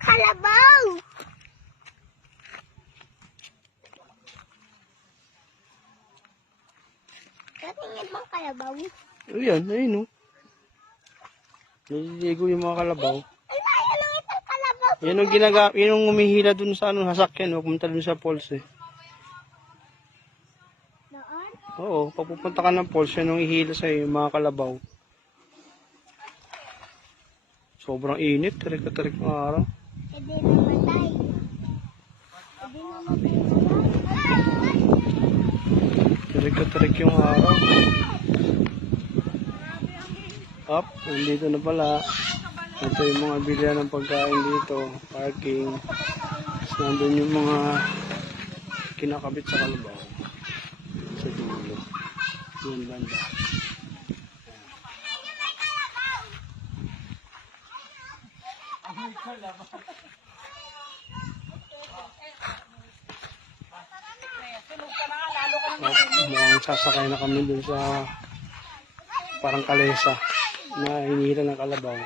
Kalabaw! Katingin bang kalabaw? Ayan, ayun o. Naliligo yung mga kalabaw. Ay, laya lang itong kalabaw. Yan ang yun ang umihila dun sa ano, sasakyan. Pupunta dun sa falls eh. Doon? Oo, pag pupunta ka ng falls, yan ang ihila sa'yo, yung mga kalabaw. Sobrang init, tarik-tarik ng araw. Hindi namatay. Hindi namatay na lang. Tarik-tarik yung araw. Up, nandito na pala. Ito yung mga bilihan ng pagkain dito. Parking. Tapos nandun yung mga kinakabit sa kalabaw. Sa dulo. Yung banda. Mukhang sasakay na kami dun sa parang kalesa na hinihila ng kalabaw.